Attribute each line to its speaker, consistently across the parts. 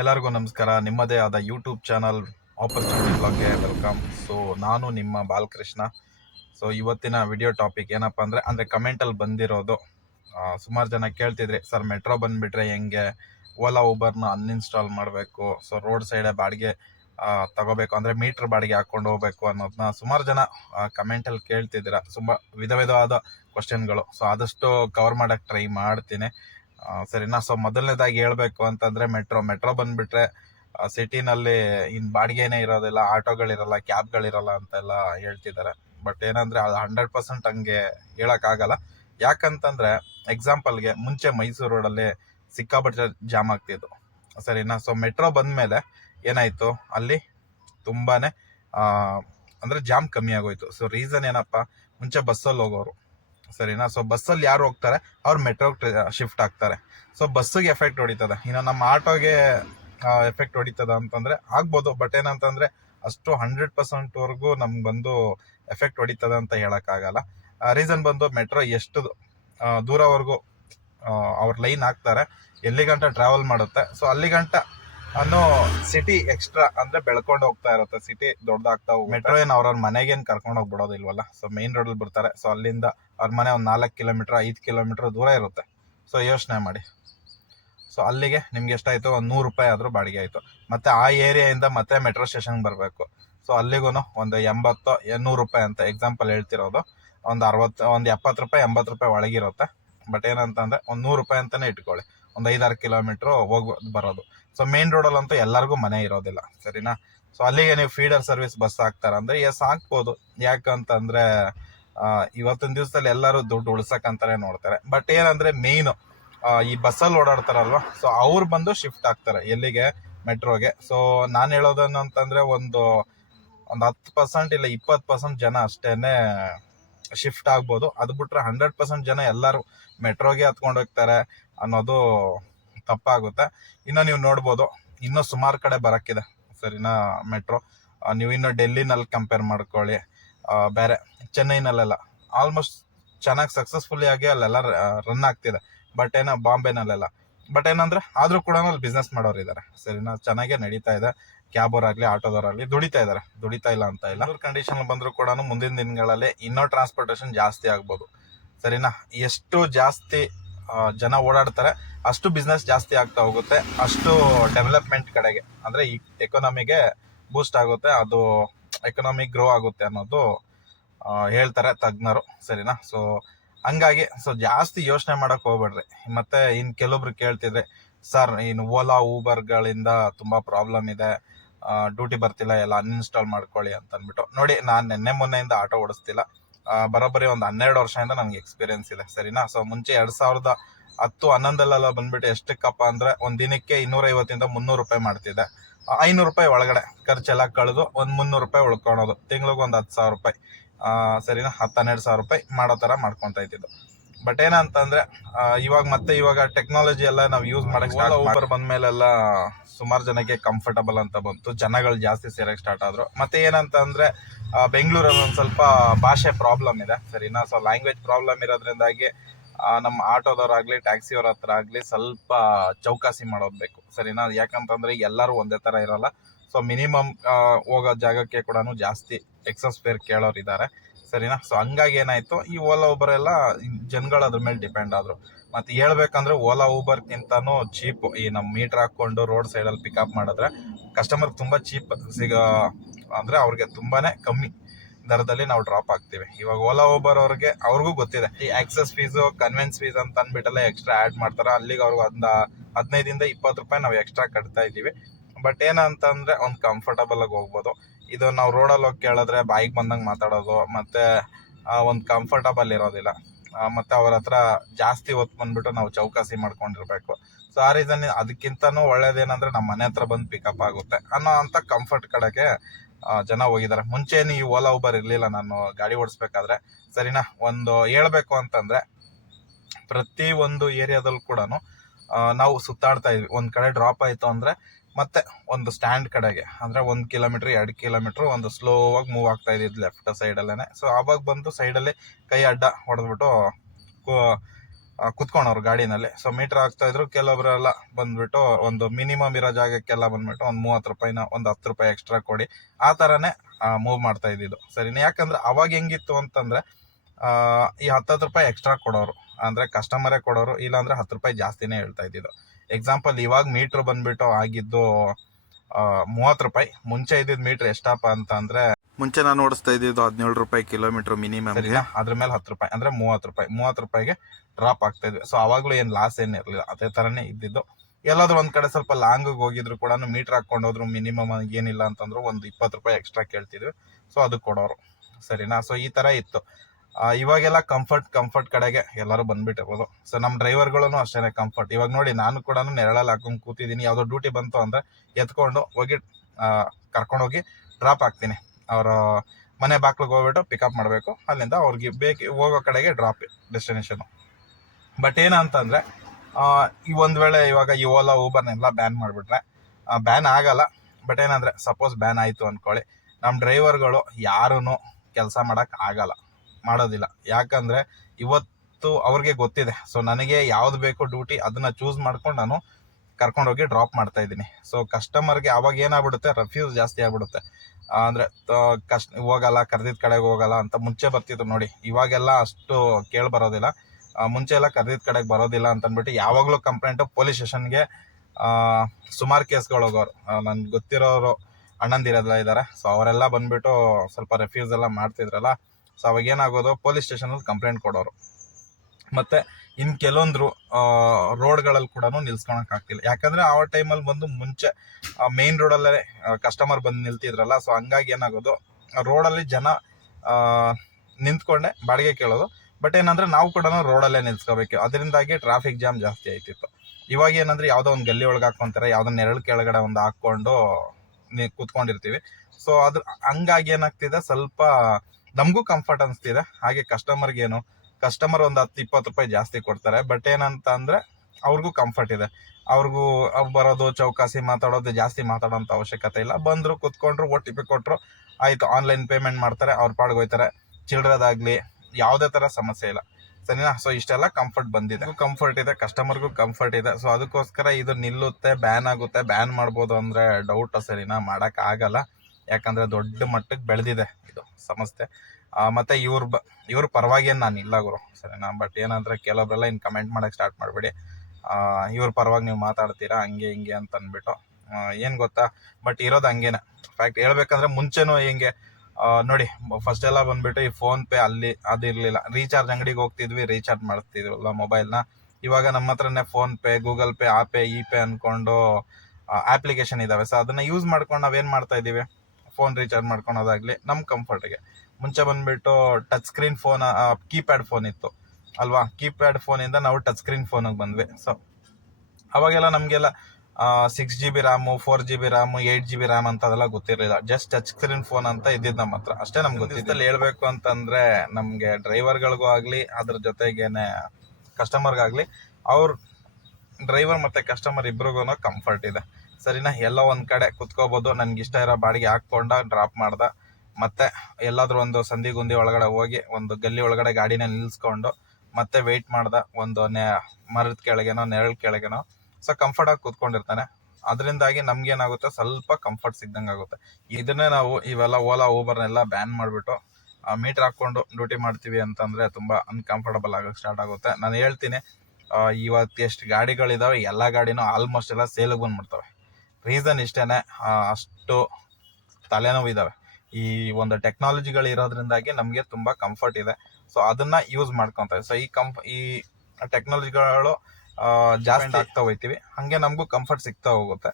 Speaker 1: ಎಲ್ಲರಿಗೂ ನಮಸ್ಕಾರ. ನಿಮ್ಮದೇ ಆದ ಯೂಟ್ಯೂಬ್ ಚಾನಲ್ ಆಪರ್ಚುನಿಟಿ ಬ್ಲಾಗ್ಗೆ ವೆಲ್ಕಮ್ ಸೊ ನಾನು ನಿಮ್ಮ ಬಾಲಕೃಷ್ಣ. ಸೊ ಇವತ್ತಿನ ವಿಡಿಯೋ ಟಾಪಿಕ್ ಏನಪ್ಪ ಅಂದರೆ ಅಂದರೆ ಕಮೆಂಟಲ್ಲಿ ಬಂದಿರೋದು. ಸುಮಾರು ಜನ ಕೇಳ್ತಿದ್ರಿ, ಸರ್ ಮೆಟ್ರೋ ಬಂದುಬಿಟ್ರೆ ಹೆಂಗೆ? ಓಲಾ ಊಬರ್ನ ಅನ್ಇನ್ಸ್ಟಾಲ್ ಮಾಡಬೇಕು. ಸೊ ರೋಡ್ ಸೈಡೇ ಬಾಡಿಗೆ ತಗೋಬೇಕು. ಅಂದರೆ ಮೀಟ್ರ್ ಬಾಡಿಗೆ ಹಾಕ್ಕೊಂಡು ಹೋಗ್ಬೇಕು ಅನ್ನೋದನ್ನ ಸುಮಾರು ಜನ ಕಮೆಂಟಲ್ಲಿ ಕೇಳ್ತಿದ್ದೀರಾ. ತುಂಬ ವಿಧ ವಿಧವಾದ ಕ್ವಶನ್ಗಳು ಸೊ ಆದಷ್ಟು ಕವರ್ ಮಾಡೋಕ್ಕೆ ಟ್ರೈ ಮಾಡ್ತೀನಿ. ಸರಿನಾ ಸೊ ಮೊದಲನೇದಾಗಿ ಹೇಳಬೇಕು ಅಂತಂದ್ರೆ ಮೆಟ್ರೋ. ಮೆಟ್ರೋ ಬಂದ್ಬಿಟ್ರೆ ಸಿಟಿನಲ್ಲಿ ಇನ್ ಬಾಡಿಗೆನೇ ಇರೋದಿಲ್ಲ, ಆಟೋಗಳಿರಲ್ಲ, ಕ್ಯಾಬ್ಗಳಿರಲ್ಲ ಅಂತೆಲ್ಲ ಹೇಳ್ತಿದ್ದಾರೆ. ಬಟ್ ಏನಂದ್ರೆ ಅದು ಹಂಡ್ರೆಡ್ ಪರ್ಸೆಂಟ್ ಹಂಗೆ ಹೇಳಕ್ಕಾಗಲ್ಲ. ಯಾಕಂತಂದ್ರೆ ಎಕ್ಸಾಂಪಲ್ಗೆ ಮುಂಚೆ ಮೈಸೂರು ರೋಡಲ್ಲಿ ಸಿಕ್ಕಾಪಟ್ಟೆ ಜಾಮ್ ಆಗ್ತಿದ್ದು ಸರಿನಾ ಸೊ ಮೆಟ್ರೋ ಬಂದ್ಮೇಲೆ ಏನಾಯ್ತು? ಅಲ್ಲಿ ತುಂಬಾನೇ ಅಂದ್ರೆ ಜಾಮ್ ಕಮ್ಮಿ ಆಗೋಯ್ತು. ಸೊ ರೀಸನ್ ಏನಪ್ಪ? ಮುಂಚೆ ಬಸ್ಸಲ್ಲಿ ಹೋಗೋರು. ಸರಿನಾ ಸೊ ಬಸ್ಸಲ್ಲಿ ಯಾರು ಹೋಗ್ತಾರೆ, ಅವ್ರು ಮೆಟ್ರೋ ಶಿಫ್ಟ್ ಆಗ್ತಾರೆ. ಸೊ ಬಸ್ಸಿಗೆ ಎಫೆಕ್ಟ್ ಹೊಡಿತದೆ. ಇನ್ನು ನಮ್ಮ ಆಟೋಗೆ ಎಫೆಕ್ಟ್ ಹೊಡಿತದ ಅಂತಂದ್ರೆ ಆಗ್ಬೋದು. ಬಟ್ ಏನಂತಂದರೆ ಅಷ್ಟು ಹಂಡ್ರೆಡ್ ಪರ್ಸೆಂಟ್ ವರೆಗೂ ನಮ್ಗೆ ಬಂದು ಎಫೆಕ್ಟ್ ಹೊಡಿತದ ಅಂತ ಹೇಳೋಕ್ಕಾಗಲ್ಲ. ರೀಸನ್ ಬಂದು ಮೆಟ್ರೋ ಎಷ್ಟು ದೂರವರೆಗೂ ಅವ್ರ ಲೈನ್ ಹಾಕ್ತಾರೆ, ಎಲ್ಲಿ ಗಂಟ ಟ್ರಾವೆಲ್ ಮಾಡುತ್ತೆ. ಸೊ ಅಲ್ಲಿ ಗಂಟ ಅನ್ನೋ ಸಿಟಿ ಎಕ್ಸ್ಟ್ರಾ ಅಂದ್ರೆ ಬೆಳ್ಕೊಂಡು ಹೋಗ್ತಾ ಇರುತ್ತೆ. ಸಿಟಿ ದೊಡ್ಡದಾಗ್ತಾ ಮೆಟ್ರೋ ಏನು ಅವ್ರವ್ರ ಮನೆಗೇನು ಕರ್ಕೊಂಡು ಹೋಗ್ಬಿಡೋದಿಲ್ವಲ್ಲ? ಸೊ ಮೇನ್ ರೋಡ್ ಅಲ್ಲಿ ಬರ್ತಾರೆ. ಸೊ ಅಲ್ಲಿಂದ ಅವ್ರ ಮನೆ ಒಂದು ನಾಲ್ಕು ಕಿಲೋಮೀಟ್ರ್, ಐದು ಕಿಲೋಮೀಟ್ರ್ ದೂರ ಇರುತ್ತೆ. ಸೊ ಯೋಚನೆ ಮಾಡಿ. ಸೊ ಅಲ್ಲಿಗೆ ನಿಮ್ಗೆ ಎಷ್ಟಾಯಿತು? ಒಂದು ನೂರು ರೂಪಾಯಿ ಆದರೂ ಬಾಡಿಗೆ ಆಯಿತು. ಮತ್ತೆ ಆ ಏರಿಯಾಯಿಂದ ಮತ್ತೆ ಮೆಟ್ರೋ ಸ್ಟೇಷನ್ ಬರಬೇಕು. ಸೊ ಅಲ್ಲಿಗೂ ಒಂದು ಎಂಬತ್ತು ನೂರು ರೂಪಾಯಿ ಅಂತ ಎಕ್ಸಾಂಪಲ್ ಹೇಳ್ತಿರೋದು. ಒಂದು ಅರವತ್ತು, ಒಂದು ಎಪ್ಪತ್ತು ರೂಪಾಯಿ, ಎಂಬತ್ತು ರೂಪಾಯಿ ಒಳಗಿರುತ್ತೆ ಬಟ್ ಏನಂತಂದ್ರೆ ಒಂದು ನೂರು ರೂಪಾಯಿ ಅಂತಾನೆ ಇಟ್ಕೊಳ್ಳಿ. ಒಂದು ಐದಾರು ಕಿಲೋಮೀಟ್ರ್ ಹೋಗ್ ಬರೋದು. ಸೊ ಮೇನ್ ರೋಡಲ್ಲಂತೂ ಎಲ್ಲರಿಗೂ ಮನೆ ಇರೋದಿಲ್ಲ. ಸರಿನಾ? ಸೊ ಅಲ್ಲಿಗೆ ನೀವು ಫೀಡರ್ ಸರ್ವಿಸ್ ಬಸ್ ಹಾಕ್ತಾರ ಅಂದ್ರೆ ಎಸ್ ಹಾಕ್ಬೋದು. ಯಾಕಂತಂದ್ರೆ ಇವತ್ತಿನ ದಿವಸದಲ್ಲಿ ಎಲ್ಲರೂ ದುಡ್ಡು ಉಳ್ಸಕ್ಕಂತಾನೆ ನೋಡ್ತಾರೆ. ಬಟ್ ಏನಂದ್ರೆ ಮೇನ್ ಈ ಬಸ್ಸಲ್ಲಿ ಓಡಾಡ್ತಾರಲ್ವಾ? ಸೊ ಅವ್ರು ಬಂದು ಶಿಫ್ಟ್ ಆಗ್ತಾರೆ ಎಲ್ಲಿಗೆ? ಮೆಟ್ರೋಗೆ. ಸೊ ನಾನು ಹೇಳೋದನ್ನು ಅಂತಂದ್ರೆ ಒಂದು ಒಂದು ಹತ್ತು ಪರ್ಸೆಂಟ್ ಇಲ್ಲ ಇಪ್ಪತ್ತು ಪರ್ಸೆಂಟ್ ಜನ ಅಷ್ಟೇ ಶಿಫ್ಟ್ ಆಗ್ಬೋದು. ಅದು ಬಿಟ್ರೆ ಹಂಡ್ರೆಡ್ ಪರ್ಸೆಂಟ್ ಜನ ಎಲ್ಲರೂ ಮೆಟ್ರೋಗೆ ಹತ್ಕೊಂಡು ಹೋಗ್ತಾರೆ ಅನ್ನೋದು ತಪ್ಪಾಗುತ್ತೆ. ಇನ್ನು ನೀವು ನೋಡ್ಬೋದು, ಇನ್ನೂ ಸುಮಾರು ಕಡೆ ಬರಕ್ಕಿದೆ ಸರಿನಾ ಮೆಟ್ರೋ. ನೀವು ಇನ್ನು ಡೆಲ್ಲಿನಲ್ಲಿ ಕಂಪೇರ್ ಮಾಡ್ಕೊಳ್ಳಿ. ಬೇರೆ ಚೆನ್ನೈನಲ್ಲೆಲ್ಲ. ಆಲ್ಮೋಸ್ಟ್ ಚೆನ್ನಾಗಿ ಸಕ್ಸಸ್ಫುಲ್ಲಿ ಆಗಿ ಅಲ್ಲೆಲ್ಲ ರನ್ ಆಗ್ತಿದೆ. ಬಟ್ ಏನೋ ಬಾಂಬೆನಲ್ಲೆಲ್ಲ. ಬಟ್ ಏನಂದ್ರೆ, ಆದ್ರೂ ಕೂಡ ಅಲ್ಲಿ ಬಿಸ್ನೆಸ್ ಮಾಡೋರು ಇದ್ದಾರೆ ಸರಿನಾ ಚೆನ್ನಾಗೇ ನಡೀತಾ ಇದೆ. ಕ್ಯಾಬ್ ಅವರಾಗ್ಲಿ, ಆಟೋದವರಾಗ್ಲಿ, ದುಡಿತಾ ಇದ್ದಾರೆ ದುಡಿತಾ ಇಲ್ಲ ಅಂತ ಇಲ್ಲ. ಕಂಡೀಷನ್ ಬಂದರೂ ಕೂಡ ಮುಂದಿನ ದಿನಗಳಲ್ಲಿ ಇನ್ನೂ ಟ್ರಾನ್ಸ್ಪೋರ್ಟೇಷನ್ ಜಾಸ್ತಿ ಆಗ್ಬೋದು. ಸರಿನಾ? ಎಷ್ಟು ಜಾಸ್ತಿ ಜನ ಓಡಾಡ್ತಾರೆ, ಅಷ್ಟು ಬಿಸ್ನೆಸ್ ಜಾಸ್ತಿ ಆಗ್ತಾ ಹೋಗುತ್ತೆ. ಅಷ್ಟು ಡೆವಲಪ್ಮೆಂಟ್ ಕಡೆಗೆ. ಅಂದ್ರೆ ಈ ಎಕಾನಮಿಗೆ ಬೂಸ್ಟ್ ಆಗುತ್ತೆ. ಅದು ಎಕನಾಮಿ ಗ್ರೋ ಆಗುತ್ತೆ ಅನ್ನೋದು ಹೇಳ್ತಾರೆ ತಜ್ಞರು, ಸರಿನಾ? ಸೊ ಹಂಗಾಗಿ ಸೊ ಜಾಸ್ತಿ ಯೋಚನೆ ಮಾಡಕ್ ಹೋಗ್ಬೇಡ್ರಿ. ಮತ್ತೆ ಇನ್ ಕೆಲವೊಬ್ರು ಕೇಳ್ತಿದ್ರೆ, ಸರ್, ಇನ್ನು ಓಲಾ, ಊಬರ್ಗಳಿಂದ ತುಂಬಾ ಪ್ರಾಬ್ಲಮ್ ಇದೆ. ಡ್ಯೂಟಿ ಬರ್ತಿಲ್ಲ, ಎಲ್ಲ ಅನ್ಇನ್ಸ್ಟಾಲ್ ಮಾಡ್ಕೊಳ್ಳಿ ಅಂತ ನೋಡಿ, ನಾನು ನಿನ್ನೆ ಮೊನ್ನೆಯಿಂದ ಆಟೋ ಓಡಿಸ್ತಿಲ್ಲ. ಬರೋಬ್ಬರಿ ಒಂದು ಹನ್ನೆರಡು ವರ್ಷದಿಂದ ನನಗೆ ಎಕ್ಸ್ಪೀರಿಯನ್ಸ್ ಇದೆ, ಸರಿನಾ? ಸೊ ಮುಂಚೆ ಎರಡು ಸಾವಿರದ ಹತ್ತು ಹನ್ನೊಂದಲ್ಲೆಲ್ಲ ಬಂದ್ಬಿಟ್ಟು ಎಷ್ಟಕ್ಕಪ್ಪ ಅಂದ್ರೆ ಒಂದು ದಿನಕ್ಕೆ ಇನ್ನೂರ ಐವತ್ತಿಂದ ಮುನ್ನೂರು ರೂಪಾಯಿ ಮಾಡ್ತಿದ್ದೆ. ಐನೂರು ರೂಪಾಯಿ ಒಳಗಡೆ ಖರ್ಚೆಲ್ಲ ಕಳೆದು ಒಂದು ಮುನ್ನೂರು ರೂಪಾಯಿ ಉಳ್ಕೊಳೋದು. ತಿಂಗ್ಳಿಗೆ ಒಂದು ಹತ್ತು ಸಾವಿರ ರೂಪಾಯಿ. ಆ, ಸರಿನಾ? ಹತ್ತು ಹನ್ನೆರಡು ಸಾವಿರ ರೂಪಾಯಿ ಮಾಡೋ ತರ ಮಾಡ್ಕೊಂತ ಇದ್ದಿದ್ದು. ಬಟ್ ಏನಂತಂದ್ರೆ ಇವಾಗ ಮತ್ತೆ ಇವಾಗ ಟೆಕ್ನಾಲಜಿ ಎಲ್ಲ ನಾವು ಯೂಸ್ ಮಾಡಕ್ ಊಬರ್ ಬಂದ್ಮೇಲೆಲ್ಲ ಸುಮಾರು ಜನಕ್ಕೆ ಕಂಫರ್ಟಬಲ್ ಅಂತ ಬಂತು. ಜನಗಳು ಜಾಸ್ತಿ ಸೇರಕ್ಕೆ ಸ್ಟಾರ್ಟ್ ಆದ್ರು. ಮತ್ತೆ ಏನಂತಂದ್ರೆ ಬೆಂಗಳೂರಲ್ಲಿ ಒಂದು ಸ್ವಲ್ಪ ಭಾಷೆ ಪ್ರಾಬ್ಲಮ್ ಇದೆ. ಸರಿನಾ? ಸೊ ಲ್ಯಾಂಗ್ವೇಜ್ ಪ್ರಾಬ್ಲಮ್ ಇರೋದ್ರಿಂದಾಗಿ ನಮ್ಮ ಆಟೋದವ್ರಾಗ್ಲಿ ಟ್ಯಾಕ್ಸಿಯವ್ರ ಹತ್ರ ಆಗಲಿ ಸ್ವಲ್ಪ ಚೌಕಾಸಿ ಮಾಡೋದ್ ಬೇಕು, ಸರಿನಾ? ಯಾಕಂತಂದ್ರೆ ಎಲ್ಲರೂ ಒಂದೇ ತರ ಇರಲ್ಲ. ಸೊ ಮಿನಿಮಮ್ ಹೋಗೋ ಜಾಗಕ್ಕೆ ಕೂಡ ಜಾಸ್ತಿ ಎಕ್ಸಸ್ ಫೇರ್ ಕೇಳೋರು ಇದ್ದಾರೆ ಸರಿನಾ? ಸೊ ಹಂಗಾಗಿ ಏನಾಯ್ತು? ಈ ಓಲಾ ಊಬರ್ ಎಲ್ಲ ಜನಗಳು ಅದ್ರ ಮೇಲೆ ಡಿಪೆಂಡ್ ಆದ್ರು. ಮತ್ತೆ ಹೇಳ್ಬೇಕಂದ್ರೆ ಓಲಾ ಊಬರ್ಗಿಂತಾನು ಚೀಪ್ ಈ ನಮ್ಮ ಮೀಟರ್ ಹಾಕ್ಕೊಂಡು ರೋಡ್ ಸೈಡಲ್ಲಿ ಪಿಕಪ್ ಮಾಡಿದ್ರೆ ಕಸ್ಟಮರ್ ತುಂಬಾ ಚೀಪ್ ಸಿಗೋ, ಅಂದ್ರೆ ಅವ್ರಿಗೆ ತುಂಬಾನೇ ಕಮ್ಮಿ. ದರದಲ್ಲಿ ನಾವು ಡ್ರಾಪ್ ಆಗ್ತೀವಿ ಇವಾಗ ಓಲಾ ಓಬರ್ ಅವ್ರಿಗೆ, ಅವ್ರಿಗೂ ಗೊತ್ತಿದೆ. ಈ ಆಕ್ಸೆಸ್ ಫೀಸು ಕನ್ವೆನ್ಸ್ ಫೀಸ್ ಅಂತ ಅಂದ್ಬಿಟ್ಟೆಲ್ಲ ಎಕ್ಸ್ಟ್ರಾ ಆಡ್ ಮಾಡ್ತಾರೆ. ಅಲ್ಲಿಗೆ ಅವ್ರಿಗೆ ಒಂದು ಹದಿನೈದಿಂದ ಇಪ್ಪತ್ತು ರೂಪಾಯಿ ನಾವು ಎಕ್ಸ್ಟ್ರಾ ಕಟ್ತಾ ಇದೀವಿ ಬಟ್ ಏನಂತಂದ್ರೆ, ಒಂದು ಕಂಫರ್ಟಬಲ್ ಆಗಿ ಹೋಗ್ಬೋದು. ಇದು ನಾವು ರೋಡಲ್ಲಿ ಹೋಗಿ ಕೇಳಿದ್ರೆ ಬಾಯಿಗೆ ಬಂದಂಗೆ ಮಾತಾಡೋದು, ಮತ್ತೆ ಒಂದು ಕಂಫರ್ಟಬಲ್ ಇರೋದಿಲ್ಲ. ಮತ್ತೆ ಅವ್ರ ಹತ್ರ ಜಾಸ್ತಿ ಹೊತ್ತು ಬಂದ್ಬಿಟ್ಟು ನಾವು ಚೌಕಾಸಿ ಮಾಡ್ಕೊಂಡಿರ್ಬೇಕು. ಸೊ ಆ ರೀಸನ್ ಅದಕ್ಕಿಂತನೂ ಒಳ್ಳೇದೇನಂದ್ರೆ ನಮ್ಮ ಮನೆ ಹತ್ರ ಬಂದು ಪಿಕಪ್ ಆಗುತ್ತೆ ಅನ್ನೋ ಅಂತ ಕಂಫರ್ಟ್ ಕಡೆಗೆ ಜನ ಹೋಗಿದ್ದಾರೆ. ಮುಂಚೆ ಈ ಓಲಾ ಉಬರ್ ಇರಲಿಲ್ಲ, ನಾನು ಗಾಡಿ ಓಡಿಸ್ಬೇಕಾದ್ರೆ. ಸರಿನಾ? ಒಂದು ಹೇಳ್ಬೇಕು ಅಂತಂದ್ರೆ, ಪ್ರತಿ ಒಂದು ಏರಿಯಾದಲ್ಲೂ ಕೂಡ ನಾವು ಸುತ್ತಾಡ್ತಾ ಇದ್ವಿ. ಒಂದ್ ಕಡೆ ಡ್ರಾಪ್ ಆಯ್ತು ಅಂದ್ರೆ, ಮತ್ತೆ ಒಂದು ಸ್ಟ್ಯಾಂಡ್ ಕಡೆಗೆ. ಅಂದ್ರೆ ಒಂದು ಕಿಲೋಮೀಟರ್ ಎರಡು ಕಿಲೋಮೀಟರ್ ಒಂದು ಸ್ಲೋ ಆಗಿ ಮೂವ್ ಆಗ್ತಾ ಇದ್ದಿದ್ದು ಲೆಫ್ಟ್ ಸೈಡ್ ಅಲ್ಲೇನೆ. ಸೊ ಅವಾಗ ಬಂದು ಸೈಡ್ ಅಲ್ಲಿ ಕೈ ಅಡ್ಡ ಹೊಡೆದ್ಬಿಟ್ಟು ಕುತ್ಕೊಳೋರು ಗಾಡಿನಲ್ಲಿ. ಸೊ ಮೀಟರ್ ಹಾಕ್ತಾ ಇದ್ರು ಕೆಲವೊಬ್ಬರೆಲ್ಲ ಬಂದ್ಬಿಟ್ಟು ಒಂದು ಮಿನಿಮಮ್ ಇರೋ ಜಾಗಕ್ಕೆಲ್ಲ ಬಂದ್ಬಿಟ್ಟು ಒಂದು ಮೂವತ್ತು ರೂಪಾಯಿನ ಒಂದು ಹತ್ತು ರೂಪಾಯಿ ಎಕ್ಸ್ಟ್ರಾ ಕೊಡಿ. ಆ ಥರನೇ ಮೂವ್ ಮಾಡ್ತಾ ಇದ್ದಿದ್ದು. ಸರಿನಾ? ಯಾಕಂದ್ರೆ ಅವಾಗ ಹೆಂಗಿತ್ತು ಅಂತಂದ್ರೆ ಆ, ಈ ಹತ್ತತ್ತು ರೂಪಾಯಿ ಎಕ್ಸ್ಟ್ರಾ ಕೊಡೋರು ಅಂದ್ರೆ ಕಸ್ಟಮರೇ ಕೊಡೋರು ಇಲ್ಲಾಂದ್ರೆ ಹತ್ತು ರೂಪಾಯಿ ಜಾಸ್ತಿನೇ ಹೇಳ್ತಾ ಇದ್ದಿದ್ದು. ಎಕ್ಸಾಂಪಲ್ ಇವಾಗ ಮೀಟ್ರ್ ಬಂದ್ಬಿಟ್ಟು ಆಗಿದ್ದು ಮೂವತ್ತು ರೂಪಾಯಿ. ಮುಂಚೆ ಇದ್ದಿದ್ದು ಮೀಟ್ರ್ ಎಷ್ಟಪ್ಪ ಅಂತ ಅಂದ್ರೆ
Speaker 2: ಮುಂಚೆ ನಾನು ಓಡಿಸ್ತಾ ಇದ್ದಿದ್ದು ಹದಿನೇಳು ರೂಪಾಯಿ ಕಿಲೋಮೀಟರ್ ಮಿನಿಮಮ್
Speaker 1: ಅದ್ರ ಮೇಲೆ ಹತ್ತು ರೂಪಾಯಿ ಅಂದ್ರೆ ಮೂವತ್ತು ರೂಪಾಯಿ. ಮೂವತ್ತು ರೂಪಾಯಿಗೆ ಡ್ರಾಪ್ ಆಗ್ತಾ ಇದ್ವಿ. ಸೊ ಅವಾಗಲೂ ಏನು ಲಾಸ್ ಏನ್ ಇರಲಿಲ್ಲ. ಅದೇ ತರನೇ ಇದ್ದಿದ್ದು. ಎಲ್ಲಾದ್ರೂ ಒಂದು ಕಡೆ ಸ್ವಲ್ಪ ಲಾಂಗ್ ಹೋಗಿದ್ರು ಕೂಡ ಮೀಟರ್ ಹಾಕೊಂಡು ಹೋದ್ರು ಮಿನಿಮಮ್ ಏನಿಲ್ಲ ಅಂತಂದ್ರು ಒಂದು ಇಪ್ಪತ್ತು ರೂಪಾಯಿ ಎಕ್ಸ್ಟ್ರಾ ಕೇಳ್ತಿದ್ವಿ. ಸೊ ಅದು ಕೊಡೋರು. ಸರಿನಾ? ಸೊ ಈ ತರ ಇತ್ತು. ಇವಾಗೆಲ್ಲ ಕಂಫರ್ಟ್ ಕಂಫರ್ಟ್ ಕಡೆಗೆ ಎಲ್ಲರೂ ಬಂದ್ಬಿಟ್ಟಿರ್ಬೋದು. ಸೊ ನಮ್ಮ ಡ್ರೈವರ್ಗಳು ಅಷ್ಟೇ ಕಂಫರ್ಟ್ ಇವಾಗ ನೋಡಿ, ನಾನು ಕೂಡ ನೆರಳಲ್ಲಿ ಹಾಕೊಂಡು ಕೂತಿದ್ದೀನಿ. ಯಾವುದೋ ಡ್ಯೂಟಿ ಬಂತು ಅಂದ್ರೆ ಎತ್ಕೊಂಡು ಹೋಗಿ ಕರ್ಕೊಂಡೋಗಿ ಡ್ರಾಪ್ ಹಾಕ್ತೀನಿ. ಅವರ ಮನೆ ಬಾಗ್ಲಿಗೆ ಹೋಗ್ಬಿಟ್ಟು ಪಿಕಪ್ ಮಾಡಬೇಕು. ಅಲ್ಲಿಂದ ಅವ್ರಿಗೆ ಬೇಕು, ಹೋಗೋ ಕಡೆಗೆ ಡ್ರಾಪ್ ಡೆಸ್ಟಿನೇಷನ್ ಬಟ್ ಏನಂತಂದ್ರೆ ಈ ಒಂದು ವೇಳೆ ಇವಾಗ ಈ ಓಲಾ ಊಬರ್ನೆಲ್ಲ ಬ್ಯಾನ್ ಮಾಡಿಬಿಟ್ರೆ ಬ್ಯಾನ್ ಆಗಲ್ಲ. ಬಟ್ ಏನಂದ್ರೆ ಸಪೋಸ್ ಬ್ಯಾನ್ ಆಯ್ತು ಅನ್ಕೊಳ್ಳಿ. ನಮ್ಮ ಡ್ರೈವರ್ಗಳು ಯಾರೂ ಕೆಲಸ ಮಾಡಕ್ ಆಗಲ್ಲ. ಮಾಡೋದಿಲ್ಲ. ಯಾಕಂದ್ರೆ, ಇವತ್ತು ಅವ್ರಿಗೆ ಗೊತ್ತಿದೆ. ಸೊ ನನಗೆ ಯಾವ್ದು ಬೇಕು ಡ್ಯೂಟಿ ಅದನ್ನ ಚೂಸ್ ಮಾಡ್ಕೊಂಡು ನಾನು ಕರ್ಕೊಂಡೋಗಿ ಡ್ರಾಪ್ ಮಾಡ್ತಾ ಇದ್ದೀನಿ. ಸೊ ಕಸ್ಟಮರ್ಗೆ ಅವಾಗ ಏನಾಗ್ಬಿಡುತ್ತೆ? ರೆಫ್ಯೂಸ್ ಜಾಸ್ತಿ ಆಗ್ಬಿಡುತ್ತೆ. ಅಂದ್ರೆ ಕಷ್ಟ, ಹೋಗಲ್ಲ ಕರೆದಿದ್ದ ಕಡೆಗೆ ಹೋಗಲ್ಲ ಅಂತ ಮುಂಚೆ ಬರ್ತಿತ್ತು ನೋಡಿ. ಇವಾಗೆಲ್ಲ ಅಷ್ಟು ಕೇಳಿ ಬರೋದಿಲ್ಲ. ಮುಂಚೆ ಎಲ್ಲ ಕರೆದಿದ್ದ ಕಡೆಗೆ ಬರೋದಿಲ್ಲ ಅಂತ ಅಂದ್ಬಿಟ್ಟು ಯಾವಾಗಲೂ ಕಂಪ್ಲೇಂಟ್ ಪೊಲೀಸ್ ಸ್ಟೇಷನ್ಗೆ ಸುಮಾರು ಕೇಸ್ಗಳು ಹೋಗೋರು. ನನ್ಗೆ ಗೊತ್ತಿರೋರು ಅಣ್ಣಂದಿರೆಲ್ಲ ಇದ್ದಾರೆ ಸೊ ಅವರೆಲ್ಲ ಬಂದ್ಬಿಟ್ಟು ಸ್ವಲ್ಪ ರೆಫ್ಯೂಸ್ ಎಲ್ಲ ಮಾಡ್ತಿದ್ರಲ್ಲ. ಸೊ ಅವಾಗ ಏನಾಗೋದು ಪೊಲೀಸ್ ಸ್ಟೇಷನಲ್ಲಿ ಕಂಪ್ಲೇಂಟ್ ಕೊಡೋರು. ಮತ್ತೆ ಇನ್ ಕೆಲವೊಂದ್ರು ರೋಡ್ಗಳಲ್ಲಿ ಕೂಡ ನಿಲ್ಸ್ಕೊಳಕ್ ಆಗ್ತಿಲ್ಲ. ಯಾಕಂದ್ರೆ ಆ ಟೈಮಲ್ಲಿ ಬಂದು ಮುಂಚೆ ಮೇನ್ ರೋಡಲ್ಲೇ ಕಸ್ಟಮರ್ ಬಂದು ನಿಲ್ತಿದ್ರಲ್ಲ. ಸೊ ಹಂಗಾಗಿ ಏನಾಗೋದು ರೋಡಲ್ಲಿ ಜನ ನಿಂತ್ಕೊಂಡೆ, ಬಾಡಿಗೆ ಕೇಳೋದು. ಬಟ್ ಏನಂದ್ರೆ ನಾವು ಕೂಡ ರೋಡಲ್ಲೇ ನಿಲ್ಸ್ಕೋಬೇಕು. ಅದರಿಂದಾಗಿ ಟ್ರಾಫಿಕ್ ಜಾಮ್ ಜಾಸ್ತಿ ಆಯ್ತಿತ್ತು ಇವಾಗ ಏನಂದ್ರೆ ಯಾವ್ದೋ ಒಂದು ಗಲ್ಲಿ ಒಳಗೆ ಹಾಕೊಂತಾರೆ ಯಾವ್ದೋ ನೆರಳು ಕೆಳಗಡೆ ಒಂದು ಹಾಕೊಂಡು ನಿ ಕೂತ್ಕೊಂಡಿರ್ತೀವಿ. ಸೊ ಅದ್ರ ಹಂಗಾಗಿ ಏನಾಗ್ತಿದೆ, ಸ್ವಲ್ಪ ನಮಗೂ ಕಂಫರ್ಟ್ ಅನಿಸ್ತಿದೆ. ಹಾಗೆ ಕಸ್ಟಮರ್ಗೇನು ಕಸ್ಟಮರ್ ಒಂದು ಹತ್ತು ಇಪ್ಪತ್ತು ರೂಪಾಯಿ ಜಾಸ್ತಿ ಕೊಡ್ತಾರೆ. ಬಟ್ ಏನಂತ ಅಂದರೆ ಅವ್ರಿಗೂ ಕಂಫರ್ಟ್ ಇದೆ. ಅವ್ರಿಗೂ ಅವ್ರು ಬರೋದು, ಚೌಕಾಸಿ ಮಾತಾಡೋದು, ಜಾಸ್ತಿ ಮಾತಾಡೋಂಥ ಅವಶ್ಯಕತೆ ಇಲ್ಲ. ಬಂದ್ರು, ಕುತ್ಕೊಂಡ್ರು ಒ ಟಿ ಪಿ ಕೊಟ್ರು, ಆಯ್ತು. ಆನ್ಲೈನ್ ಪೇಮೆಂಟ್ ಮಾಡ್ತಾರೆ, ಅವ್ರ ಪಾಡ್ಗೆ ಹೋಯ್ತಾರೆ. ಚಿಲ್ಡ್ರದಾಗ್ಲಿ ಯಾವುದೇ ತರ ಸಮಸ್ಯೆ ಇಲ್ಲ. ಸರಿನಾ? ಸೊ ಇಷ್ಟೆಲ್ಲ ಕಂಫರ್ಟ್ ಬಂದಿದೆ. ಕಂಫರ್ಟ್ ಇದೆ. ಕಸ್ಟಮರ್ಗೂ ಕಂಫರ್ಟ್ ಇದೆ. ಸೊ ಅದಕ್ಕೋಸ್ಕರ ಇದು ನಿಲ್ಲುತ್ತೆ ಬ್ಯಾನ್ ಆಗುತ್ತೆ. ಬ್ಯಾನ್ ಮಾಡ್ಬೋದು ಅಂದ್ರೆ ಡೌಟ್ ಸರಿನಾ? ಮಾಡಕ್ ಆಗಲ್ಲ. ಯಾಕಂದ್ರೆ ದೊಡ್ಡ ಮಟ್ಟಕ್ಕೆ ಬೆಳೆದಿದೆ ಇದು ಸಮಸ್ಯೆ. ಮತ್ತು ಇವ್ರ ಬ, ಇವ್ರ ಪರವಾಗಿ ನಾನು ಇಲ್ಲ ಗುರು, ಸರಿನಾ? ಬಟ್ ಏನಂದ್ರೆ ಕೆಲವೊಬ್ಬರೆಲ್ಲ ಇನ್ ಕಮೆಂಟ್ ಮಾಡೋಕ್ಕೆ ಸ್ಟಾರ್ಟ್ ಮಾಡ್ಬೇಡಿ. ಇವ್ರ ಪರವಾಗಿ ನೀವು ಮಾತಾಡ್ತೀರಾ? ಹಂಗೆ, ಹಿಂಗೆ ಅಂತ ಅಂದ್ಬಿಟ್ಟು ಏನು ಗೊತ್ತಾ? ಬಟ್ ಇರೋದು ಹಂಗೇನೆ. ಫ್ಯಾಕ್ಟ್ ಹೇಳ್ಬೇಕಂದ್ರೆ ಮುಂಚೆನೂ ಹಿಂಗೆ ನೋಡಿ ಫಸ್ಟ್ ಎಲ್ಲ ಬಂದ್ಬಿಟ್ಟು ಈ ಫೋನ್ ಪೇ ಅಲ್ಲಿ ಅದಿರ್ಲಿಲ್ಲ ರೀಚಾರ್ಜ್ ಅಂಗಡಿಗೆ ಹೋಗ್ತಿದ್ವಿ ರೀಚಾರ್ಜ್ ಮಾಡ್ತಿದ್ವಲ್ಲ ಮೊಬೈಲ್ನ ಇವಾಗ ನಮ್ಮ ಹತ್ರನೇ ಫೋನ್ ಪೇ ಗೂಗಲ್ ಪೇ ಆ ಪೇ ಈ ಪೇ ಅನ್ಕೊಂಡು ಅಪ್ಲಿಕೇಶನ್ ಇದಾವೆ. ಸೊ ಅದನ್ನ ಯೂಸ್ ಮಾಡ್ಕೊಂಡು ನಾವೇನ್ ಮಾಡ್ತಾ ಇದೀವಿ ಫೋನ್ ರೀಚಾರ್ಜ್ ಮಾಡ್ಕೊಳೋದಾಗ್ಲಿ, ನಮ್ ಕಂಫರ್ಟ್ಗೆ ಮುಂಚೆ ಬಂದ್ಬಿಟ್ಟು touch screen phone keypad phone ಇತ್ತು. ಅಲ್ವಾ? ಕೀಪ್ಯಾಡ್ ಫೋನ್ ಇಂದ ನಾವು ಟಚ್ ಸ್ಕ್ರೀನ್ ಫೋನಿಗೆ ಬಂದ್ವಿ. ಸೊ ಅವಾಗೆಲ್ಲ ನಮಗೆಲ್ಲ six G B RAM four G B RAM eight G B RAM ಅಂತ ಅದೆಲ್ಲ ಗೊತ್ತಿರಲಿಲ್ಲ. ಜಸ್ಟ್ ಟಚ್ ಸ್ಕ್ರೀನ್ ಫೋನ್ ಅಂತ ಇದ್ದಿದ್ದು ನಮ್ಮ ಹತ್ರ. ಅಷ್ಟೇ ನಮ್ಗೆ ಗೊತ್ತಿದ್ದಲ್ಲಿ ಹೇಳ್ಬೇಕು ಅಂತಂದ್ರೆ ನಮಗೆ ಡ್ರೈವರ್ಗಳಿಗೂ ಆಗಲಿ, ಅದ್ರ ಜೊತೆಗೇನೆ ಕಸ್ಟಮರ್ಗಾಗಲಿ ಅವ್ರ ಡ್ರೈವರ್ ಮತ್ತೆ ಕಸ್ಟಮರ್ ಇಬ್ರಿಗೂ ಕಂಫರ್ಟ್ ಇದೆ. ಸರಿನಾ? ಎಲ್ಲ ಒಂದ್ ಕಡೆ ಕುತ್ಕೋಬೋದು. ನನಗೆ ಇಷ್ಟ ಇರೋ ಬಾಡಿಗೆ ಹಾಕ್ಕೊಂಡ ಡ್ರಾಪ್ ಮಾಡ್ದೆ. ಮತ್ತೆ ಎಲ್ಲಾದರೂ ಒಂದು ಸಂಧಿ ಗುಂದಿ ಒಳಗಡೆ ಹೋಗಿ, ಒಂದು ಗಲ್ಲಿ ಒಳಗಡೆ ಗಾಡಿನ ನಿಲ್ಲಿಸ್ಕೊಂಡು ಮತ್ತೆ ವೆಯ್ಟ್ ಮಾಡ್ದೆ. ಒಂದು ನೆ ಮರದ ಕೆಳಗೆನೋ, ನೆರಳು ಕೆಳಗೆನೋ ಸೊ ಕಂಫರ್ಟ್ ಆಗಿ ಕೂತ್ಕೊಂಡಿರ್ತಾನೆ. ಅದರಿಂದಾಗಿ ನಮ್ಗೇನಾಗುತ್ತೆ? ಸ್ವಲ್ಪ ಕಂಫರ್ಟ್ ಸಿಗ್ದಂಗೆ ಆಗುತ್ತೆ ಇದನ್ನೇ ನಾವು ಇವೆಲ್ಲ ಓಲಾ ಊಬರ್ನೆಲ್ಲ ಬ್ಯಾನ್ ಮಾಡಿಬಿಟ್ಟು ಮೀಟರ್ ಹಾಕೊಂಡು ಡ್ಯೂಟಿ ಮಾಡ್ತೀವಿ ಅಂತಂದ್ರೆ ತುಂಬಾ ಅನ್ಕಂಫರ್ಟಬಲ್ ಆಗಕ್ಕೆ ಸ್ಟಾರ್ಟ್ ಆಗುತ್ತೆ. ನಾನು ಹೇಳ್ತೀನಿ ಇವತ್ತು ಎಷ್ಟು ಗಾಡಿಗಳಿದಾವೆ, ಎಲ್ಲ ಗಾಡಿನೂ ಆಲ್ಮೋಸ್ಟ್ ಎಲ್ಲ ಸೇಲಿಗೆ ಬಂದ್ಬಿಡ್ತವೆ. ರೀಸನ್ ಇಷ್ಟೇನೆ ಅಷ್ಟು ತಲೆನೋವು ಇದ್ದಾವೆ ಈ ಒಂದು ಟೆಕ್ನಾಲಜಿಗಳು ಇರೋದ್ರಿಂದಾಗಿ ನಮಗೆ ತುಂಬಾ ಕಂಫರ್ಟ್ ಇದೆ. ಸೊ ಅದನ್ನ ಯೂಸ್ ಮಾಡ್ಕೊತಾರೆ. ಸೊ ಈ ಕಂಫ್ ಈ ಟೆಕ್ನಾಲಜಿಗಳು ಜಾಸ್ತಿ ಆಗ್ತಾ ಹೋಯ್ತಿವಿ ಹಂಗೆ ನಮಗೂ ಕಂಫರ್ಟ್ ಸಿಗ್ತಾ ಹೋಗುತ್ತೆ.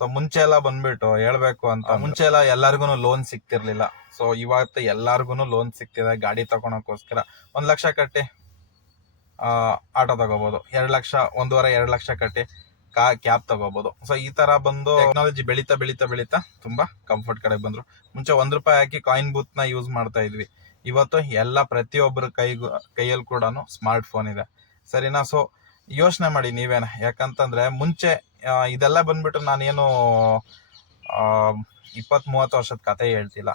Speaker 1: ಸೊ ಮುಂಚೆ ಎಲ್ಲ ಬಂದ್ಬಿಟ್ಟು ಹೇಳ್ಬೇಕು ಅಂತ ಮುಂಚೆ ಎಲ್ಲ ಎಲ್ಲರಿಗೂ ಲೋನ್ ಸಿಗ್ತಿರ್ಲಿಲ್ಲ. ಸೊ ಇವತ್ತು ಎಲ್ಲಾರ್ಗು ಲೋನ್ ಸಿಗ್ತಿದೆ. ಗಾಡಿ ತಗೊಳಕೋಸ್ಕರ ಒಂದ್ ಲಕ್ಷ ಕಟ್ಟಿ ಆಟೋ ತಗೋಬಹುದು ಎರಡು ಲಕ್ಷ ಒಂದೂವರೆ ಎರಡ್ ಲಕ್ಷ ಕಟ್ಟಿ ಕಾ ಕ್ಯಾಬ್ ತಗೋಬಹುದು ಸೊ ಈ ತರ ಬಂದು ಟೆಕ್ನಾಲಜಿ ಬೆಳೀತಾ ಬೆಳೀತಾ ಬೆಳೀತಾ ತುಂಬಾ ಕಂಫರ್ಟ್ ಕಡೆ ಬಂದ್ರು. ಮುಂಚೆ ಒಂದ್ ರೂಪಾಯಿ ಹಾಕಿ ಕಾಯಿನ್ ಬೂತ್ನ ಯೂಸ್ ಮಾಡ್ತಾ ಇದ್ವಿ. ಇವತ್ತು ಎಲ್ಲ ಪ್ರತಿಯೊಬ್ಬರ ಕೈಗೂ ಕೈಯಲ್ಲಿ ಕೂಡ ಸ್ಮಾರ್ಟ್ ಫೋನ್ ಇದೆ. ಸರಿನಾ? ಸೊ ಯೋಚನೆ ಮಾಡಿ ನೀವೇನ? ಯಾಕಂತಂದ್ರೆ ಮುಂಚೆ ಇದೆಲ್ಲ ಬಂದ್ಬಿಟ್ಟು ನಾನೇನು ಇಪ್ಪತ್ ಮೂವತ್ತು ವರ್ಷದ ಕತೆ ಹೇಳ್ತಿಲ್ಲ.